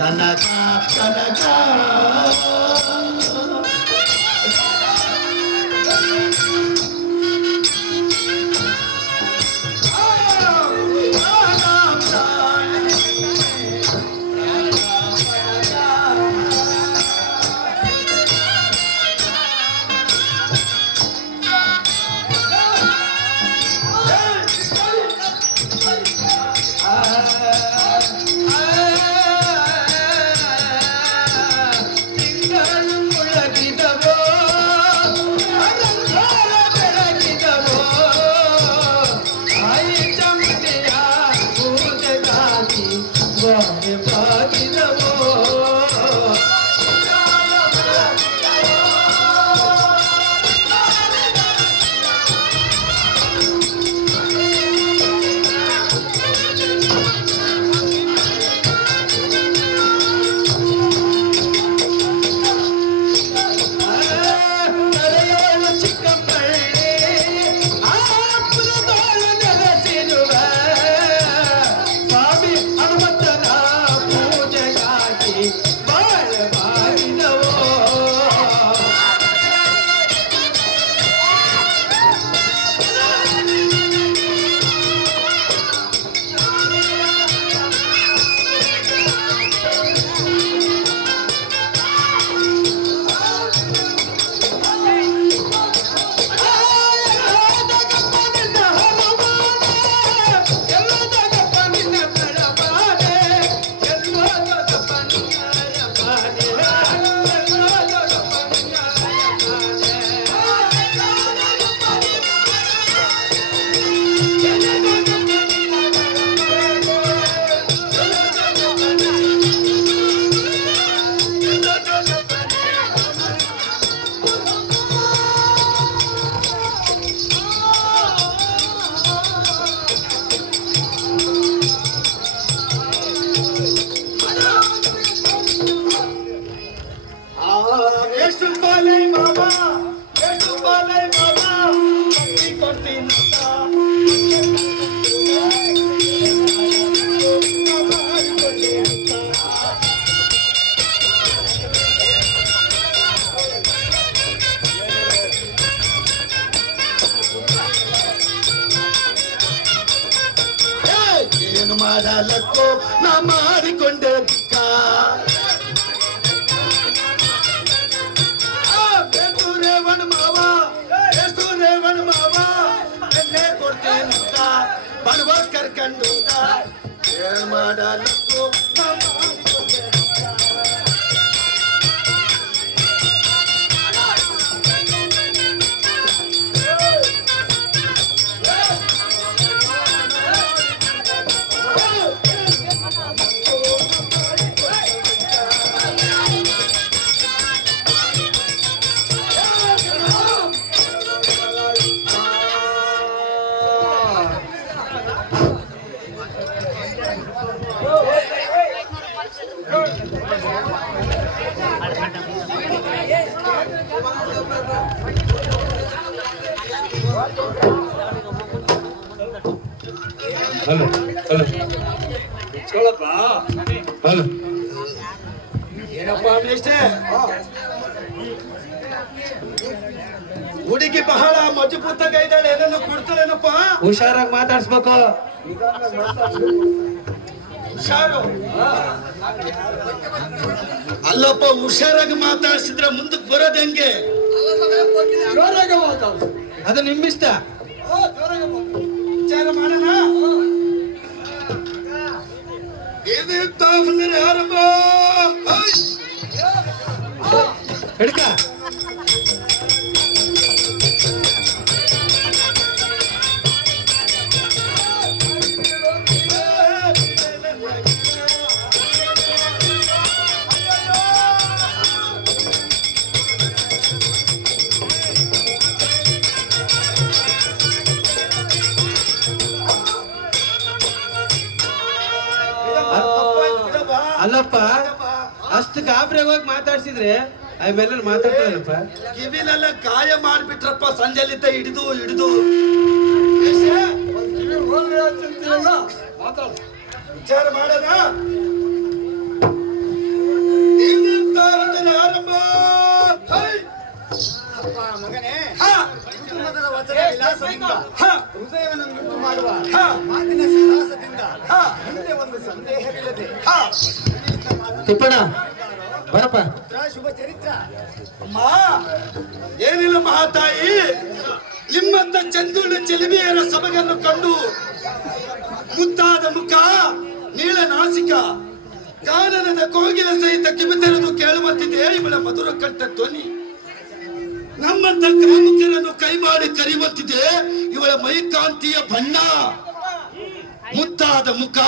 ಕನಕ ಕನಕ ಮಾಡಲಕ್ಕೋ ನಾ ಮಾಡಿಕೊಂಡೆ ದುಃಖ ಎಷ್ಟು ರೇವಣ ಮಾವ ಎಣ್ಣೆ ಕೊಡ್ತೇನಂತ ಬಡವ ಕರ್ಕೊಂಡು ಏನ್ ಮಾಡಲಕ್ಕೋ ನಾ ಮಾಡಿಕೊಂಡೆ ಹಲೋ ಹಲೋ ಹೇಳಪ್ಪ ಹಲೋ ಏನಪ್ಪ ಮೇಷ್ಟೇ ಹುಡುಗಿ ಬಹಳ ಮಜಬೂತಾಗ ಇದ್ದಾಳೆ ಏನನ್ನು ಕೊಡ್ತಾಳೇನಪ್ಪ ಹುಷಾರಾಗಿ ಮಾತಾಡ್ಸ್ಬೇಕು ಹುಷಾರು ಅಲ್ಲಪ್ಪ ಹುಷಾರಾಗಿ ಮಾತಾಡ್ಸಿದ್ರೆ ಮುಂದಕ್ಕೆ ಬರೋದ್ ಹೆಂಗೆ ಅದು ನಿಮ್ಮಿಷ್ಟ ವಿಚಾರ ಮಾಡೋಣ ಇದು ಯಾರಪ್ಪ ಹಿಡ್ಕ ಅಲ್ಲಪ್ಪ ಅಷ್ಟು ಗಾಬ್ರಿ ಹೋಗಿ ಮಾತಾಡ್ಸಿದ್ರೆ ಆಮೇಲೆ ಮಾತಾಡ್ತಾರಪ್ಪ ಕಿವಿಲೆಲ್ಲ ಗಾಯ ಮಾಡ್ಬಿಟ್ರಪ್ಪ ಸಂಜೆಲಿದ್ದ ಹಿಡಿದು ವಿಚಾರ ಮಾಡೋಣ ಮಾಡುವ ಹಾ. ಮಾತಿನ ವಿಶ್ವಾಸದಿಂದ ಹಾ. ಮುಂದೆ ಒಂದು ಸಂದೇಹವಿಲ್ಲದೆ ಹಾ. ತಿಪ್ಪಣ್ಣ ಬರಪ್ಪ. ಶುಭ ಚರಿತ್ರ. ಅಮ್ಮ ಏನಿಲ್ಲ ಮಹಾತಾಯಿ, ನಿಮ್ಮಂತ ಚಂದುಳ್ಳ ಚೆಲುವೆಯರ ಸೊಬಗನ್ನು ಕಂಡು ಮುದ್ದಾದ ಮುಖ, ನೀಳ ನಾಸಿಕ, ಕಾನನದ ಕೋಗಿಲ ಸಹಿತ ಕಿವಿತೆರೆದು ಕೇಳುವಂತಿದೆ ಇವಳ ಮಧುರ ಕಂಠ ಧ್ವನಿ. ನಮ್ಮಂತ ಕಾಮುಕರನ್ನು ಕೈ ಮಾಡಿ ಕರೆಯುವಂತಿದೆ ಇವಳ ಮೈಕಾಂತಿಯ ಬಣ್ಣ. ಮುದ್ದಾದ ಮುಖ,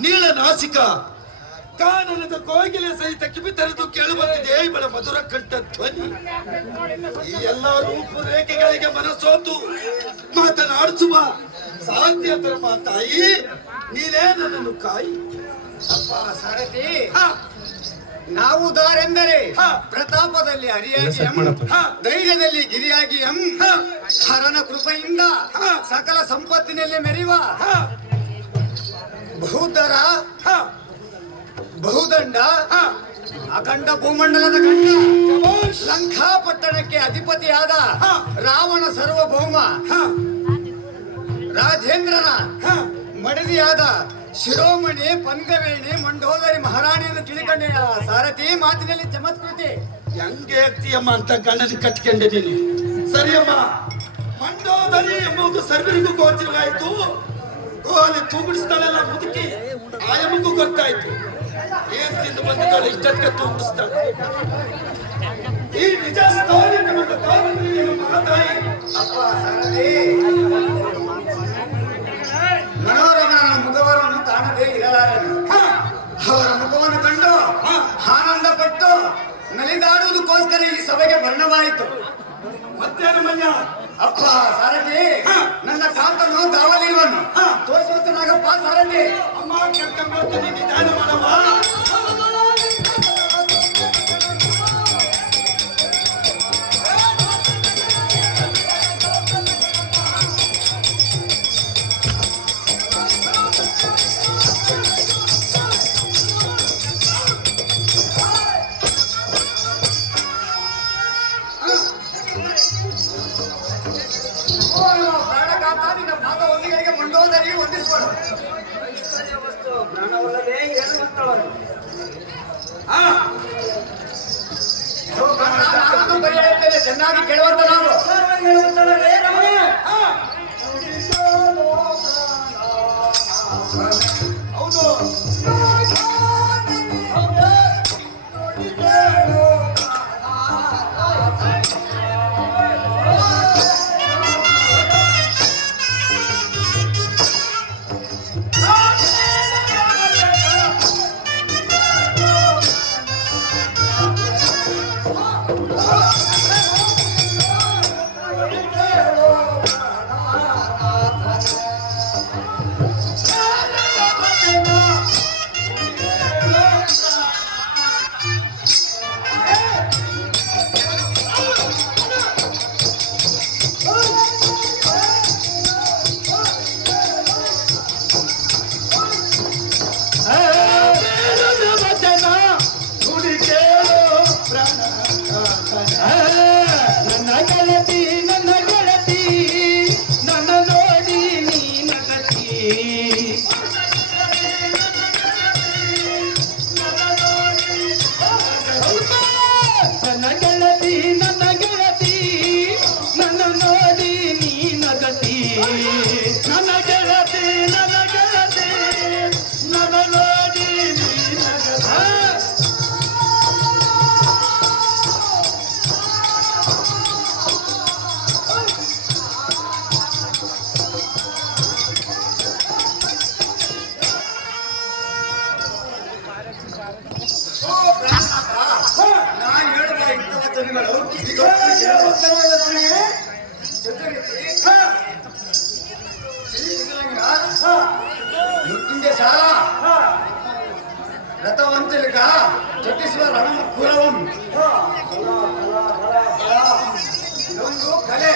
ನೀಳ ನಾಸಿಕ, ಕಾನನದ ಕೋಗಿಲೆ ಸಹಿತ ಕಿವಿತೆರೆದು ಕೇಳುವಂತಿದೆ ಇವಳ ಮಧುರ ಕಂಠ ಧ್ವನಿ. ಈ ಎಲ್ಲ ರೂಪುರೇಖೆಗಳಿಗೆ ಮನಸೋತು ಮಾತನಾಡಿಸುವ ಸಾಧ್ಯತರ ಮಾತಾಯಿ, ನೀನೇ ನನ್ನನ್ನು ಕಾಯಿ. ಅಪ್ಪ ಸಾರಥಿ, ಹಾ, ನಾವು ದಾರೆಂದರೆ ಹಾ. ಪ್ರತಾಪದಲ್ಲಿ ಹರಿಯಾಗಿ ಎಲ್ಲ set ಮಾಡಪ್ಪ. ಹಾ. ಧೈರ್ಯದಲ್ಲಿ ಗಿರಿಯಾಗಿ ಹಾ. ಹರನ ಕೃಪೆಯಿಂದ ಹಾ. ಸಕಲ ಸಂಪತ್ತಿನಲ್ಲಿ ಮೆರೆಯುವ ಹಾ, ಬಹುದರ ಹಾ, ಬಹುದಂಡ ಹಾ. ಅಖಂಡ ಭೂಮಂಡಲದ ಗಂಡ ಶಭಾಷ್. ಲಂಕಾ ಪಟ್ಟಣಕ್ಕೆ ಅಧಿಪತಿಯಾದ ಹಾ. ರಾವಣ ಸಾರ್ವಭೌಮ ಹಾ, ರಾಜೇಂದ್ರನ ಹಾ. ಮಡದಿಯಾದ ಶಿರೋಮಣಿ ಪಂಗವೇಣಿ ಮಂಡೋದರಿ ಮಹಾರಾಣಿಯನ್ನು ತಿಳಿಕೊಂಡೆ ಸಾರಥಿ. ಮಾತಿನಲ್ಲಿ ಚಮತ್ಕೃತಿ. ಹೆಂಗೆ ಆಗ್ತೀಯಮ್ಮ ಅಂತ ಗಂಡನ ಕಟ್ಕೊಂಡಿದ್ದೀನಿ. ಸರಿಯಮ್ಮ, ಮಂಡೋದರಿ ಎಂಬುದು ಸರ್ವರಿಗೂ ಗೋಚರವಾಯಿತು. ಅಲ್ಲಿ ತೂಗುಡಿಸ್ತಾಳೆಲ್ಲ ಮುದುಕಿ, ಆಯಮ್ಮಗೂ ಗೊತ್ತಾಯ್ತು. ಏನ್ ತಿಂದು ಬಂದಿದ್ದಾಳೆ ಇಷ್ಟಕ್ಕೆ ತೂಗುಡಿಸ್ತಾಳೆ. ಈ ನಿಜ ಸ್ಟೋರಿ ನಮಗೆ ಕಾದಂಬರಿ ಮಹಾತಾಯಿ. ಅಪ್ಪ ಸಾರಥಿ, ಮನೋರಮನ ಮುಖವನ್ನು ಕಾಣದೇ ಇರಲಾರನು. ಹಾ, ಅವರ ಮುಖವನ್ನು ಕಂಡು ಆನಂದ ಪಟ್ಟು ನಲಿದಾಡುವುದಕ್ಕೋಸ್ಕರ ಈ ಸಭೆಗೆ ಬರಣವಾಯಿತು. ಮತ್ತೇನು ಮಯ್ಯ? ಅಪ್ಪ ಸಾರಥಿ, ನನ್ನ ಕಾಂತನು ಕಾವಲಿರುವನು. ತೋರಿಸುತ್ತನಾಗಪ್ಪ ಸಾರಥಿ. ಅಮ್ಮ ಕರ್ಕೊಂಡ್ಬರ್ತೀನಿ, ನಿಧಾನ ಮಾಡವ. ಪ್ರಾಣಕಾಂತ ನಿನ್ನ ಭಾಗ ಒಂದಿಗಳಿಗೆ ಮಂಡೋದರಿ ಹೊಂದಿಸುವನು. ಹಾ, ನಾನು ಬರೆಯುತ್ತೇನೆ, ಚೆನ್ನಾಗಿ ಕೇಳುವಂತ ನಾವು. ಹಾ. ಹೌದು. ನಾನು ಹೇಳುವ ಇಂಥ ವಚನಗಳು ಮೃತ್ಯುಂಜಯ ಶಾಲ ರಥವಂಚಲಿಕ ಚಟ್ಟಿಸುವ ರಣಮ ಕುಲವಂ. ಇದೊಂದು ಕಲೆ.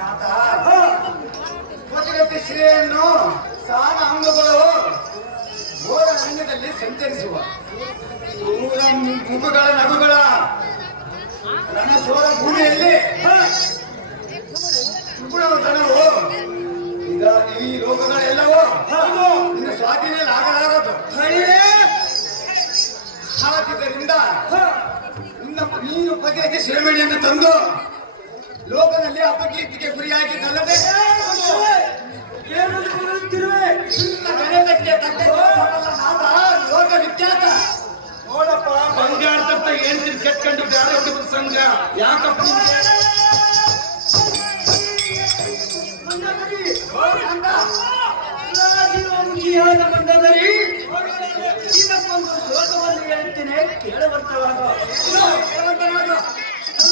ನಾಥ ಕೋಟಿಗಟ್ಟಿ ಶ್ರೀಯನ್ನು ಸಾಲ ಅಂಗಗಳು ಘೋರ ಅರಣ್ಯದಲ್ಲಿ ಸಂಚರಿಸುವ ದೂರ ಮುಖಗಳ ನಗುಗಳ ರಣಶೋರ ಭೂಮಿಯಲ್ಲಿ ನಿಪುಣರು ಧನವು ಈಗ ಈ ರೋಗಗಳೆಲ್ಲವೂ ನಿನ್ನ ಸ್ವಾಧೀನ ಆಗಲಾರದು. ಹಾಕಿದ್ದರಿಂದ ನೀನು ಬಗೆಗೆ ಶ್ರೇಮಣಿಯನ್ನು ತಂದು ಲೋಕದಲ್ಲಿ ಅಪಕೀರ್ತಿಗೆ ಗುರಿಯಾಗಿದ್ದಲ್ಲದೆ ಲೋಕ ವಿಖ್ಯಾತ. ನೋಡಪ್ಪ, ಬಂಗಾರ ತಪ್ಪ ಹೇಳ್ತೀನಿ ಕೆಟ್ಕೊಂಡು ಬ್ಯಾರೆ ಸಂಘ ಯಾಕಪ್ಪ ಮಂಡಲರಿ ಇದಕ್ಕೊಂದು ಶ್ಲೋಕವನ್ನು ಹೇಳ್ತೇನೆ, ಕೇಳುವಂತವಾಗ.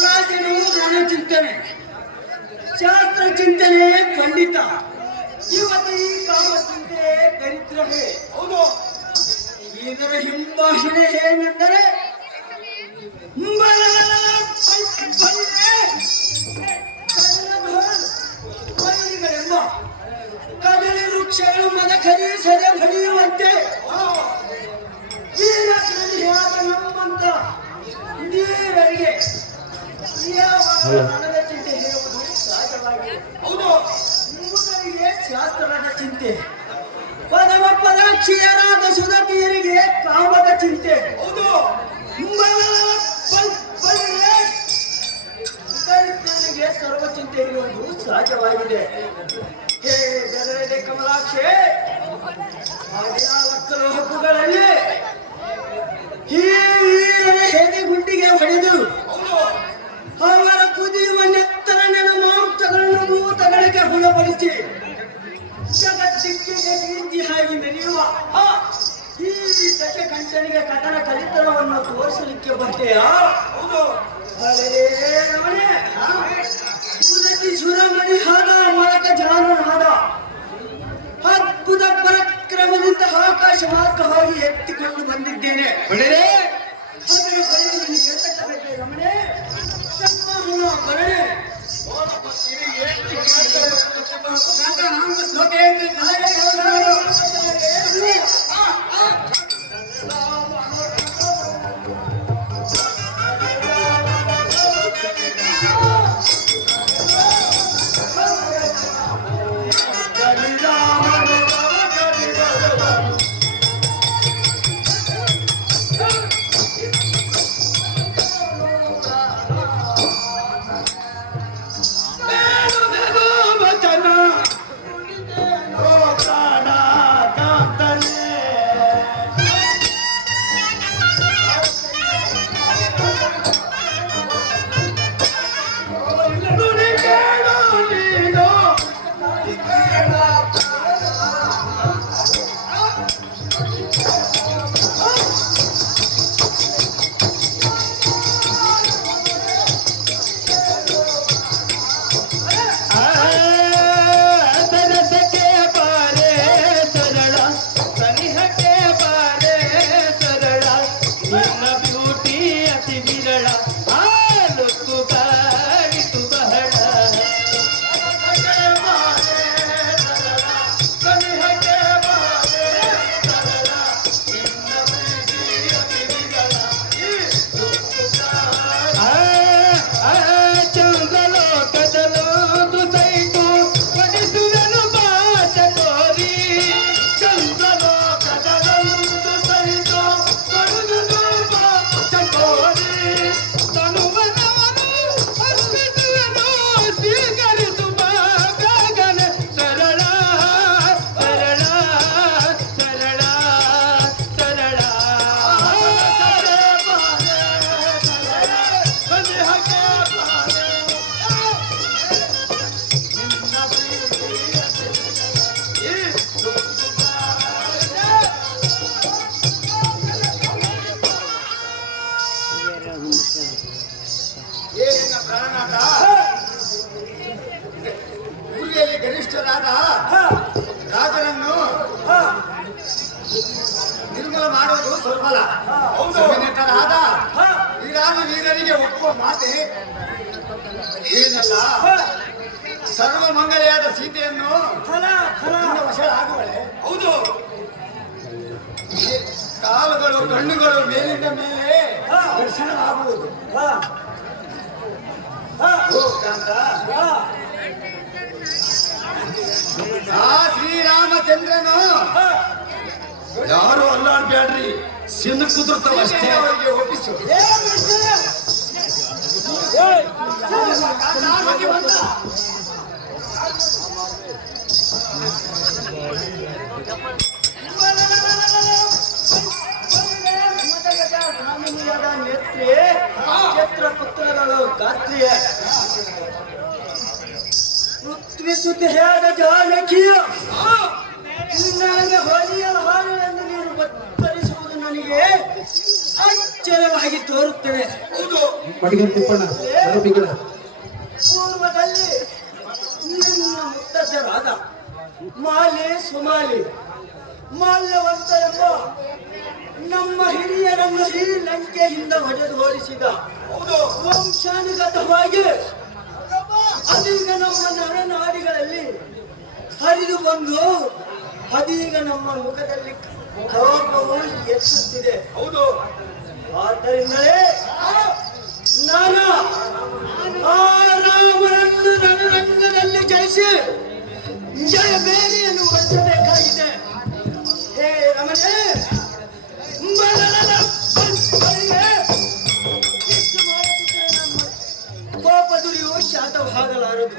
ರಾಜನು ಜ್ಞಾನ ಚಿಂತನೆ, ಶಾಸ್ತ್ರ ಚಿಂತನೆ ಪಂಡಿತ, ಇವತ್ತು ಈ ಕಾಮ ಚಿಂತೆ ದರಿದ್ರವೇ. ಹೌದು, ಇದರ ಹಿಂಭಾಷಣೆ ಏನೆಂದರೆ ಬಳ್ಳಿಗಳೆಂಬ ಕದಳಿ ವೃಕ್ಷಗಳು ಮದ ಖರೀಸದೆ ಬಡಿಯುವಂತೆ ನಮ್ಮಂತ ನೀರರಿಗೆ ಮನದ ಚಿಂತೆ ಹೇಳುವುದು ಸಹಜವಾಗಿದೆ. ಹೌದು, ಮೂಢರಿಗೆ ಶಾಸ್ತ್ರದ ಚಿಂತೆ, ಪದವ ಪದಾಕ್ಷಿಯರಾದ ಸುಧತಿಯರಿಗೆ ಕಾಮದ ಚಿಂತೆ. ಹೌದು, ದರಿದ್ರನಿಗೆ ಸರ್ವ ಚಿಂತೆ ಇರುವುದು ಸಹಜವಾಗಿದೆ. ಹೇ ಬೆದರದೆ ಕಮಲಾಕ್ಷೆ, ಹದಿನಾಲ್ಕಲು ಹಬ್ಬಗಳಲ್ಲಿ ಈ ಹೆದೆ ಗುಂಡಿಗೆ ಹೊಡೆದು ಅವರ ಕುದಿಯುವ ನೆತ್ತರ ನೆನ ಮಾಂಸಗಳನ್ನು ಮೂತಗಳಿಗೆ ಗುಣಪಡಿಸಿ ಜಗತ್ತಿಗೆ ಕೀರ್ತಿಯಾಗಿ ಮೆರೆಯುವ ಈ ದಶಕಂಠನಿಗೆ ಕಥನ ಕಲಿತನವನ್ನು ತೋರಿಸಲಿಕ್ಕೆ ಬಂದೆಯಾ? ಸುರತಿ ಸುರಮಣಿ ಹಾದ ಮರಕ ಜಾನನಾದ ಅದ್ಭುತ ಪರಾಕ್ರಮದಿಂದ ಆಕಾಶ ಮಾರ್ಗವಾಗಿ ಎತ್ತಿಕೊಂಡು ಬಂದಿದ್ದೇನೆ. ಅದರ ಬಳಿಯಲ್ಲಿ ಕೆಟ್ಟಬೇಕೆ ರಮಣೆ, ಸಂವಹನ ಭರಣೆ. ಊರಿಯಲ್ಲಿ ಗರಿಷ್ಠರಾದ ರಾಜರನ್ನು ನಿರ್ಮೂಲ ಮಾಡುವುದು ಸ್ವಲ್ಪಲ. ನೆಟ್ಟರಾದ ವೀರಾದ ವೀರರಿಗೆ ಒಪ್ಪುವ ಮಾತೆ ಏನಲ್ಲ. ಸರ್ವ ಮಂಗಲೆಯಾದ ಸೀತೆಯನ್ನು ವಶಳಾಗುವಳೆ. ಹೌದು, ಕಾಲುಗಳು ಕಣ್ಣುಗಳು ಮೇಲಿಂದ ಮೇಲೆ ದರ್ಶನವಾಗುವುದು. ಆ ಶ್ರೀರಾಮಚಂದ್ರನು ಯಾರು ಅಲ್ಲಾಡ್ಬ್ಯಾಡ್ರಿ, ಸಿನ್ ಕುದುರ್ತಾವ ಅಷ್ಟೇ. ಅವರಿಗೆ ಒಪ್ಪಿಸು. ಹೋಗಿ ಬಂದ. ಪುತ್ರಗಳು ಗಾತ್ರಿಯ ಪೃಥ್ವಿ ಸುದ್ದಿ ಹೇಳ ಜಾನಕಿಯ ನನಗೆ ಹೊಲಿಯ ಹಾಳೆಯನ್ನು ನೀನು ಬತ್ತರಿಸುವುದು ನನಗೆ ಆಶ್ಚರ್ಯವಾಗಿ ತೋರುತ್ತದೆ. ಪೂರ್ವದಲ್ಲಿ ನನ್ನ ಮುತ್ತಜ್ಜರಾದ ಮಾಲೆ ಸುಮಾಲಿ ಮಾಲ್ಯವಂತ ಎಂಬ ನಮ್ಮ ಹಿರಿಯರನ್ನು ಈ ಲಂಕೆಯಿಂದ ಹೊಡೆದು ಓಡಿಸಿದ ವಂಶಾನುಗತವಾಗಿ ಅದೀಗ ನಮ್ಮ ನರನಾಡಿಗಳಲ್ಲಿ ಹರಿದು ಬಂದು ಅದೀಗ ನಮ್ಮ ಮುಖದಲ್ಲಿ ಕೋಪವು ಎಚ್ಚುತ್ತಿದೆ. ಹೌದು, ಆದ್ದರಿಂದಲೇ ನಾನು ಆ ರಾಮನನ್ನು ರಣರಂಗದಲ್ಲಿ ಜಯಿಸಿ ಜಯ ಬೇರೆಯನ್ನು ಹೊರಸಬೇಕಾಗಿದೆ. ಹೇ ರಮಣೆ, ಕೋಪದುರಿಯು ಶಾತವಾಗಲಾರದು.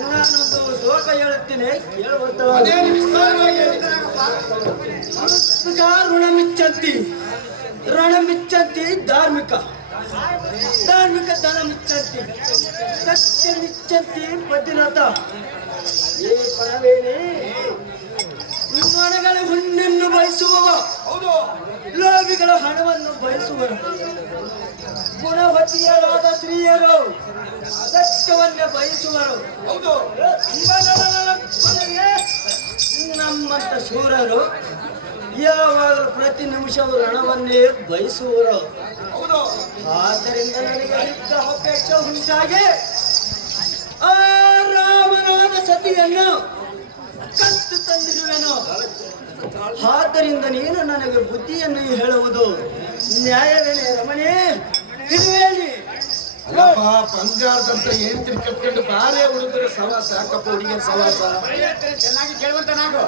ನಾನೊಂದು ಶ್ಲೋಕ ಹೇಳುತ್ತೇನೆ, ಕೇಳುವಂತ. ಋಣಮಿಚ್ಚಂತಿ ರಣಮಿಚ್ಚಂತಿ ಧಾರ್ಮಿಕ ಧಾರ್ಮಿಕ ಧನ ಮಿಚ್ಚಂತಿ ಸತ್ಯ ಮಿಚ್ಚಂತಿ ಬದ್ಧಿರಥ. ಈ ಪಣವೇನೆ ಮನಗಳ ಹುಣ್ಣನ್ನು ಬಯಸುವವ, ಲೋಭಿಗಳ ಹಣವನ್ನು ಬಯಸುವರು. ಗುಣವತಿಯರಾದ ಸ್ತ್ರೀಯರು ಸತ್ಯವನ್ನೇ ಬಯಸುವರು. ನಮ್ಮಂತ ಶೂರರು ಯಾವಾಗಲೂ ಪ್ರತಿ ನಿಮಿಷವೂ ರಣವನ್ನೇ ಬಯಸುವರು. ಆದ್ದರಿಂದ ನನಗೆ ಯುದ್ಧ ಅಪೇಕ್ಷೆ ಉಂಟಾಗಿ ಆ ರಾಮನಾದ ಸತಿಯನ್ನು ಕತ್ತು ತಂದಿರುವೆನು. ಆದ್ದರಿಂದ ನೀನು ನನಗೆ ಬುದ್ಧಿಯನ್ನು ಹೇಳುವುದು ನ್ಯಾಯವೇನೆ ರಮಣೆ? ಹೇಳಿ. ಬಂಗಾರದಂತ ಏನ್ ತಿರ್ಕೊಂಡು ಬಾರೇ ಹುಡುಗರ ಸವಾಸ, ಯಾಕಪ್ಪ ಹುಡುಗಿಯ ಸವಾಸ? ಚೆನ್ನಾಗಿ ಕೇಳುವಂತ ನಾವು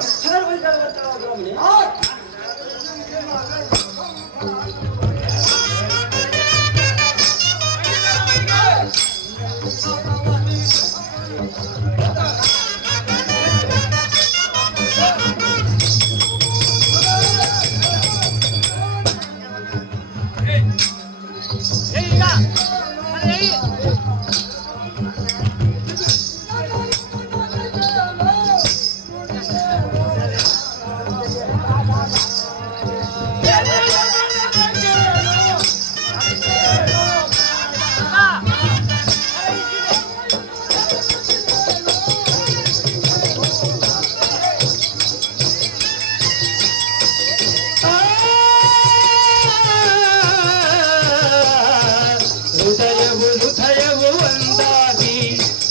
ಹೃದಯವು ಒಂದಾಗಿ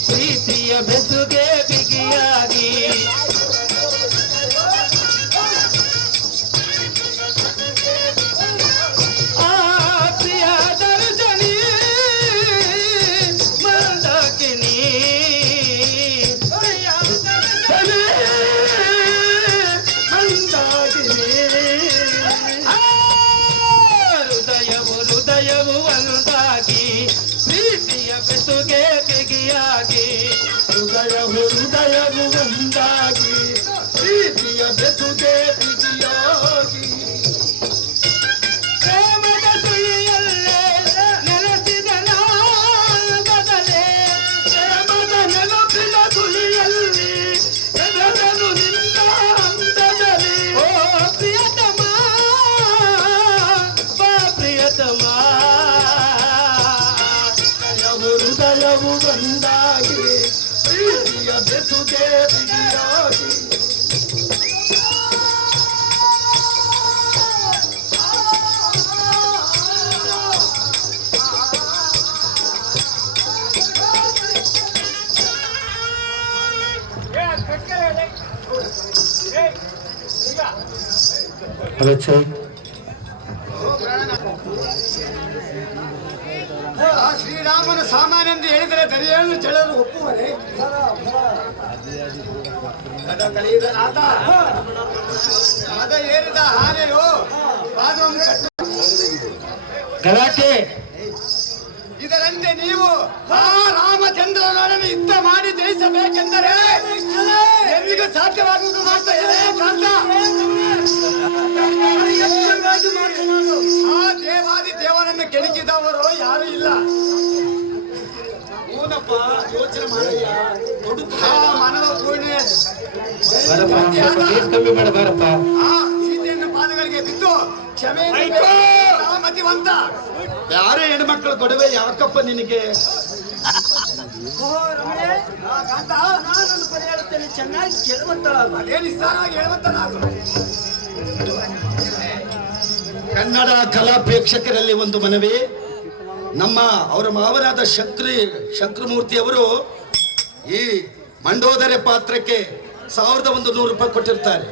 ಪ್ರೀತಿಯ ಬೆಸುಗೆ ಬಿಗಿಯಾಗಿ ಆ ಪ್ರಿಯ ದರ್ಶನಿ ಮಂದಾಕಿನಿ ಹೃದಯವು ಒಂದಾಗಿ ಪ್ರೀತಿಯ ಬೆಸುಗೆ ಬಿಗಿಯಾಗಿ. ಹೃದಯವು ಒಂದಾಗಿ ಪ್ರೀತಿಯ ಬೆಸುಗೆ ಬಿಗಿಯಾಗಿ. ಪ್ರೇಮದ ಸುಳಿಯಲ್ಲೇ ನೆಲೆಸಿದ ನಾಗದಲೇ, ಪ್ರೇಮದ ನೆನಪಿನ ಸುಳಿಯಲ್ಲಿ ಎದೆದನು ನಿನ್ನ ಹಂತದಲ್ಲಿ. ಓ ಪ್ರಿಯತಮ, ಬಾ ಪ್ರಿಯತಮ. ಹೃದಯವು ಒಂದಾಗಿ ಪ್ರೀತಿಯ ಬೆಸುಗೆ ಬಿಗಿಯಾಗಿ. ಆ ಶ್ರೀರಾಮನ ಸಾಮಾನ್ಯ ಎಂದು ಹೇಳಿದರೆ ದರಿಯನ್ನು ಚೆಲ್ಲಲು ಒಪ್ಪುವರೆ. ಕದ ಕಲಿಯುಗ ನಾಥ ಮದ ಏರಿದ ಹಾನೆಯು ಪಾದವನ್ನು ಕಟ್ಟು. ಗಲಾಟೆ ಇದರಂತೆ ನೀವು ಆ ರಾಮಚಂದ್ರನೊಡನೆ ಯುದ್ಧ ಮಾಡಿ ಜಯಿಸಬೇಕೆಂದರೆ ಎಂದಿಗೂ ಸಾಧ್ಯವಾಗುವುದು ಮಾತ್ರ ಕಾಂತ. ಆ ದೇವಾದಿ ದೇವನನ್ನು ಕೆಣಕಿದವರು ಯಾರು ಇಲ್ಲ. ಏನಪ್ಪ ಯೋಚನೆ ಮಾಡಯ್ಯ. ಆ ಮಾನವ ಪೂರ್ಣೆ ಬಾರಪ್ಪ ಸ್ವಲ್ಪ ಕೇಸ್ ಕಮ್ಮಿ ಮಾಡ ಬಾರಪ್ಪ. ಆ ಸೀತೆಯನ್ನು ಪಾದಗಳಿಗೆ ಬಿದ್ದು ಕ್ಷಮೆ ಮತಿವಂತ. ಯಾರೇ ಹೆಣ್ಮಕ್ಳು ಕೊಡುವೆ ಯಾಕಪ್ಪ ನಿನಗೆ? ಓ ರಮಣೆ, ಕಾಂತ ನಾನೊಂದು ಪದ ಹೇಳುತ್ತೇನೆ, ಚೆನ್ನಾಗಿ ಕೇಳುವಂತಳಾಗು. ಅದೇನು ನಿಸ್ತಾರವಾಗಿ ಹೇಳುವಂತ ನಾನು ಕನ್ನಡ ಕಲಾ ಪ್ರೇಕ್ಷಕರಲ್ಲಿ ಒಂದು ಮನವಿ. ನಮ್ಮ ಅವರ ಮಾವನಾದ ಶಂಕರಮೂರ್ತಿ ಅವರು ಈ ಮಂಡೋದರಿ ಪಾತ್ರಕ್ಕೆ 1100 ರೂಪಾಯಿ ಕೊಟ್ಟಿರ್ತಾರೆ.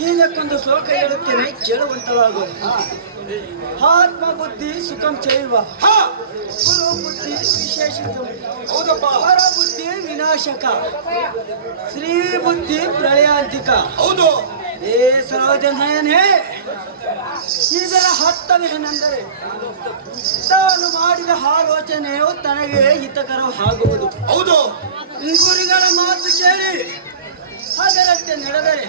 ಹೀಗಕ್ಕೊಂದು ಶ್ಲೋಕ ಹೇಳುತ್ತೇನೆ, ಕೇಳುವಂತಳಾಗು. ಆತ್ಮ ಬುದ್ಧಿ ಸುಖಂ ಚೈವ ಗುರು ಬುದ್ಧಿ ವಿಶೇಷಿತಂ. ಹೌದಪ್ಪ. ಪರ ಬುದ್ಧಿ ವಿನಾಶಕ, ಶ್ರೀ ಬುದ್ಧಿ ಪ್ರಳಯಾಂತಿಕ. ಹೌದು. ಏ ಸರೋಜನಯನೇ, ಇದರ ಅರ್ಥವೇನೆಂದರೆ ತಾನು ಮಾಡಿದ ಆಲೋಚನೆಯು ತನಗೆ ಹಿತಕರವಾಗುವುದು. ಹೌದು. ಗುರುಗಳ ಮಾತು ಕೇಳಿ ಅದರಂತೆ ನಡೆದರೆ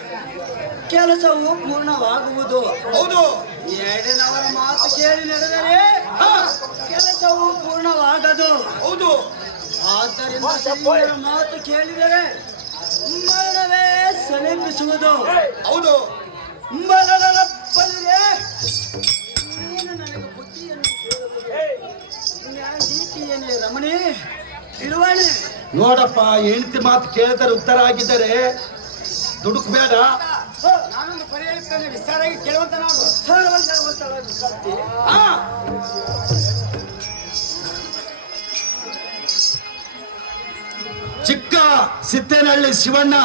ಕೆಲಸವು ಪೂರ್ಣವಾಗುವುದು. ಹೌದು. ಎರಡನವರ ಮಾತು ಕೇಳಿ ನಡೆದರೆ ಕೆಲಸವು ಪೂರ್ಣವಾಗದು. ಹೌದು. ಆದ್ದರಿಂದ ಹಿರಿಯರ ಮಾತು ಕೇಳಿದರೆ ಮರಣವೇ ಸಮೀಪಿಸುವುದು. ಹೌದು. ಮರಣದ ಬಳಿರೆ ನೀನು ನನಗೆ ಬುದ್ಧಿಯನ್ನು ನೀತಿಯನ್ನೇ ರಮಣಿ ಇರುವಣೆ. ನೋಡಪ್ಪ, ಹೆಂಡತಿ ಮಾತು ಕೇಳಿದರೆ ಉತ್ತರ ಆಗಿದ್ದರೆ ದುಡುಕ್ಬೇಡ. ನಾನೊಂದು ಪರಿ ಹೇಳುತ್ತೇನೆ, ವಿಸ್ತಾರವಾಗಿ ಕೇಳುವಂತ ನಾವು ಸರ್ವಸರ್ವತಳಾಗಿ ಚಿಕ್ಕ ಸಿದ್ದೇನಹಳ್ಳಿ ಶಿವಣ್ಣ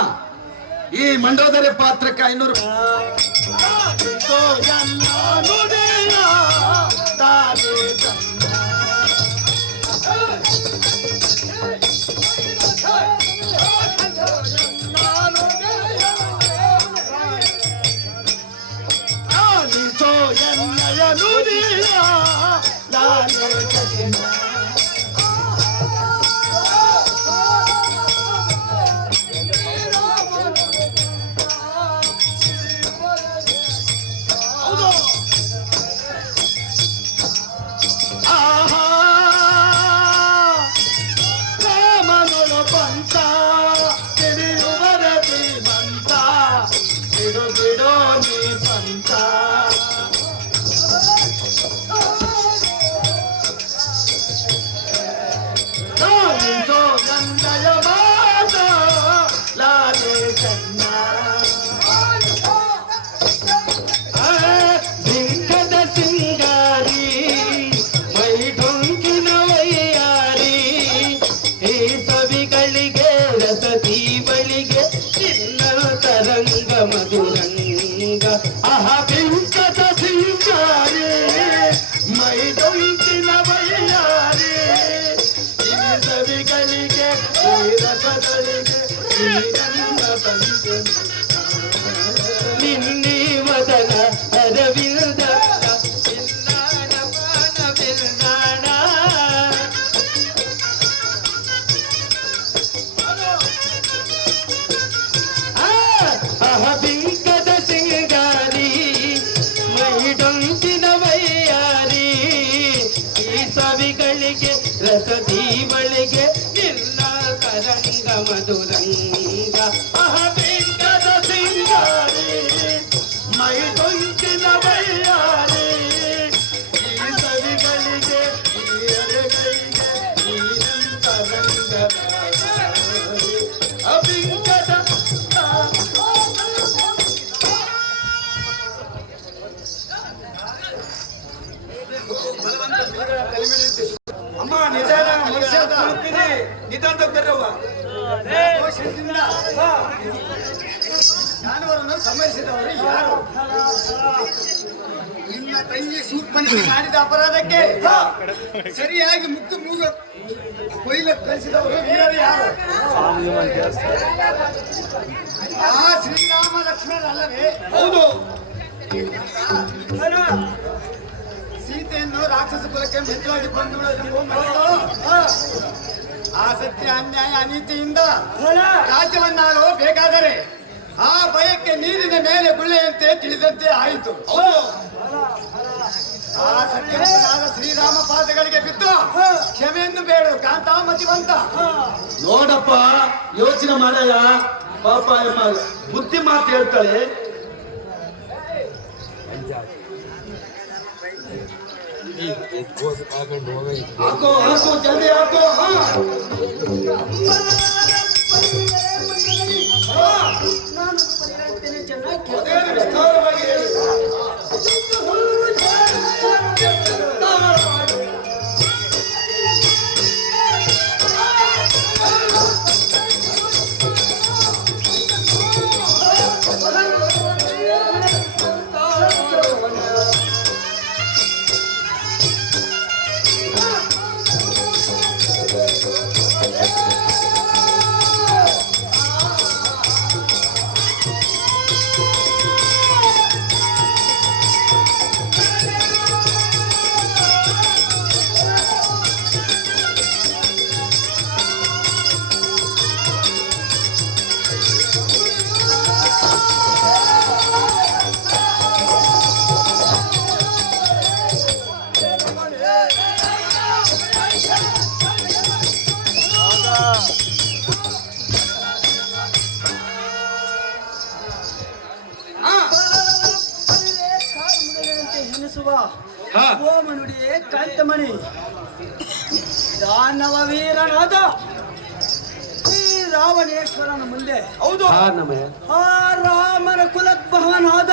ಈ ಮಂಡೋದರಿ ಪಾತ್ರಕ್ಕೆ 500 ಸದೀವಳಿಗೆ ನಿನ್ನ ತರಂಗ ಮಧುರಂಗ ಅಹಬಿಂಗದ ಸಿಂಗಾರಿ ಮೈ ತೊಂಚಿನ ಬಯ್ಯಾರಿ ಈ ಸವಿಗಳಿಗೆ ಈ ಅಲೆಗಳಿಗೆ ನೀನಂತರಂಗದ ಅಬಿಂಗದ ಅಮ್ಮ ನಿಧಾನ ಮನುಷ್ಯ ತಲುಪಿರಿ ನಿಧಾನ ಬರ್ರವ್ವ ದೋಷದಿಂದ ಜಾನುವಾರನ್ನು ಸಂಹರಿಸಿದವರು ಯಾರು? ನಿನ್ನ ತಂಗಿ ಸೂರ್ಪನಿಗೆ ಮಾಡಿದ ಅಪರಾಧಕ್ಕೆ ಸರಿಯಾಗಿ ಮುಕ್ತು ಮೂಗ ಕೊಯ್ಲ ಕಳಿಸಿದವರು ವೀರರು ಯಾರು? ಆ ಶ್ರೀರಾಮ ಲಕ್ಷ್ಮಣ ಅಲ್ಲವೇ? ಹೌದು. ಸೀತೆಯನ್ನು ರಾಕ್ಷಸ ಕುಲಕ್ಕೆ ಮಿತ್ರವಾಗಿ ಬಂದು ಆ ಸತ್ಯ ಅನ್ಯಾಯ ಅನೀತಿಯಿಂದ ರಾಜ್ಯವನ್ನಾಗೋ ಬೇಕಾದರೆ ಆ ಭಯಕ್ಕೆ ನೀರಿನ ಮೇಲೆ ಗುಳ್ಳೆಯಂತೆ ತಿಳಿದಂತೆ ಆಯಿತು. ಆ ಸತ್ಯವಂತನಾದ ಶ್ರೀರಾಮ ಪಾದಗಳಿಗೆ ಬಿದ್ದು ಕ್ಷಮೆಯನ್ನು ಬೇಡು ಕಾಂತ ಮತಿವಂತ. ನೋಡಪ್ಪ, ಯೋಚನೆ ಮಾಡಲ್ಲ. ಪಾಪ ಅಮ್ಮ ಬುದ್ಧಿ ಮಾತು ಹೇಳ್ತಾಳೆ. ಹಾಕೋ ಹಾಕೋ ಜಲ್ದಿ ಹಾಕೋ. ನಾನು ಹೇಳ್ತೇನೆ, ಚೆನ್ನಾಗಿ ಕೇಳು. ಅದೇನು ವಿಸ್ತಾರವಾಗಿ ಹೇಳಿ. ಹೆಣಿಸುವ ಹಾ. ಓಮನುಡಿಯೇ ಕಾಂತಮಣಿ ದಾನವ ವೀರನಾದ ಈ ರಾವಣೇಶ್ವರನ ಮುಂದೆ ಹೌದು. ಆ ರಾಮನ ಕುಲೋದ್ಭವನಾದ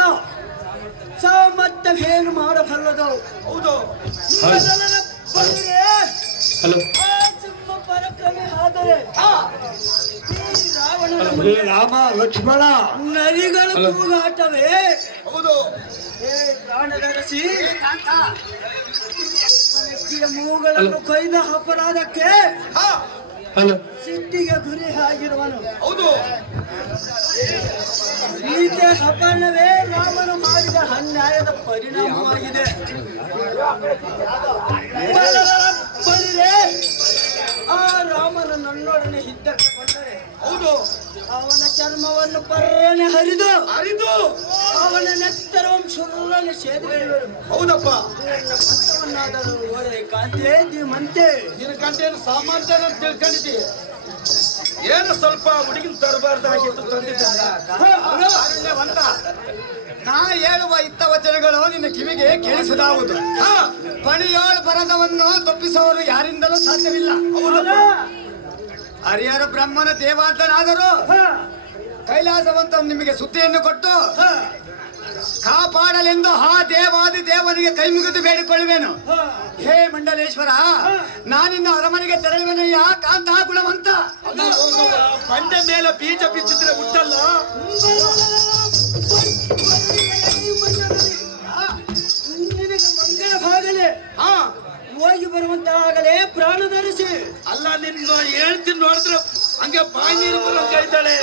ಸಾಮರ್ಥ್ಯವೇನು ಮಾಡಬಲ್ಲದು? ಹೌದು. ಮೊದಲನ ಬಲಿರೆ ಹಲೋ ಆ ಸಿಂಹ ಪರಾಕ್ರಮಿ ಆದರೆ ಈ ರಾವಣನ ಮುಂದೆ ರಾಮ ಲಕ್ಷ್ಮಣ. ನರಿಗಳು ಕೂಗಾಟವೇ? ಹೌದು. ಏ ಪ್ರಾಣದರಸಿ ವ್ಯಕ್ತಿಯ ಮೂಗಳನ್ನು ಕೊಯ್ದ ಅಪರಾಧಕ್ಕೆ ಹಾ. ಹಲೋ ಸಿಟ್ಟಿಗೆ ಗುರಿ ಆಗಿರುವನು. ಹೌದು. ಸೀತೆ ಅಪಹರಣವೇ ರಾಮನು ಮಾಡಿದ ಅನ್ಯಾಯದ ಪರಿಣಾಮವಾಗಿದೆ. ಬಲಿರೆ ಆ ರಾಮನ ನನ್ನೊಡನೆ ಹಿದ್ದಕೊಂಡರೆ ಹೌದು. ಅವನ ಚರ್ಮವನ್ನು ಪರ್ರನೆ ಹರಿದು ಅರಿದು. ಅವನ ನೆತ್ತರವನ್ನು ಸುರ್ರನೆ ಸೇದಿಬಿಡುವರು. ಹೌದಪ್ಪ. ಪತ್ರವನ್ನಾದರೂ ಓರೆ ಕಾಂತೆ ಧೀಮಂತೆ. ನಿನ್ನ ಗಂಟೆಯನ್ನು ಸಾಮಾನ್ಯ ಅಂತ ತಿಳ್ಕೊಂಡಿದ್ದಿ. ಏನು ಸ್ವಲ್ಪ ಹುಡುಗಿನ ತರಬಾರ್ದಾಗಿತ್ತು ತಂದಿದ್ದ. ಕಾರುಣ್ಯವಂತ, ನಾ ಹೇಳುವ ಇತ್ತ ವಚನಗಳು ನಿನ್ನ ಕಿವಿಗೆ ಕೇಳಿಸದಾವುದು. ಪಣಿಯೋಳು ಬರದವನ್ನು ತಪ್ಪಿಸುವವರು ಯಾರಿಂದಲೂ ಸಾಧ್ಯವಿಲ್ಲ. ಹರಿಹರ ಬ್ರಹ್ಮನ ದೇವಾಂತನಾದರೂ ಕೈಲಾಸವಂತ ನಿಮಗೆ ಸುದ್ದಿಯನ್ನು ಕೊಟ್ಟು ಕಾಪಾಡಲೆಂದು ಆ ದೇವಾದಿ ದೇವನಿಗೆ ಕೈ ಮುಗಿದು ಬೇಡಿಕೊಳ್ಳುವೆನು. ಹೇ ಮಂಡಲೇಶ್ವರ, ನಾನಿನ್ನ ಅರಮನೆಗೆ ತೆರಳುವೆನಯ್ಯ ಕಾಂತ ಗುಣವಂತ. ಬಂಡೆ ಮೇಲೆ ಬೀಜ ಬಿಚ್ಚಿದ್ರೆ ಹುಟ್ಟಲ್ಲ. ನಿನಗೆ ಮಂಗಳವಾಗಲೇ ಹಾ. ಹೋಗಿ ಬರುವಂತಾಗಲೇ ಪ್ರಾಣ ಧರಿಸಿ. ಅಲ್ಲ, ನಿನ್ನ ಹೇಳ್ತೀನಿ ನೋಡಿದ್ರೆ ಹಂಗೆ ಬಾಯಿ ನೀರು ಬರೋಂಗ ಇದ್ದಾಳೆ.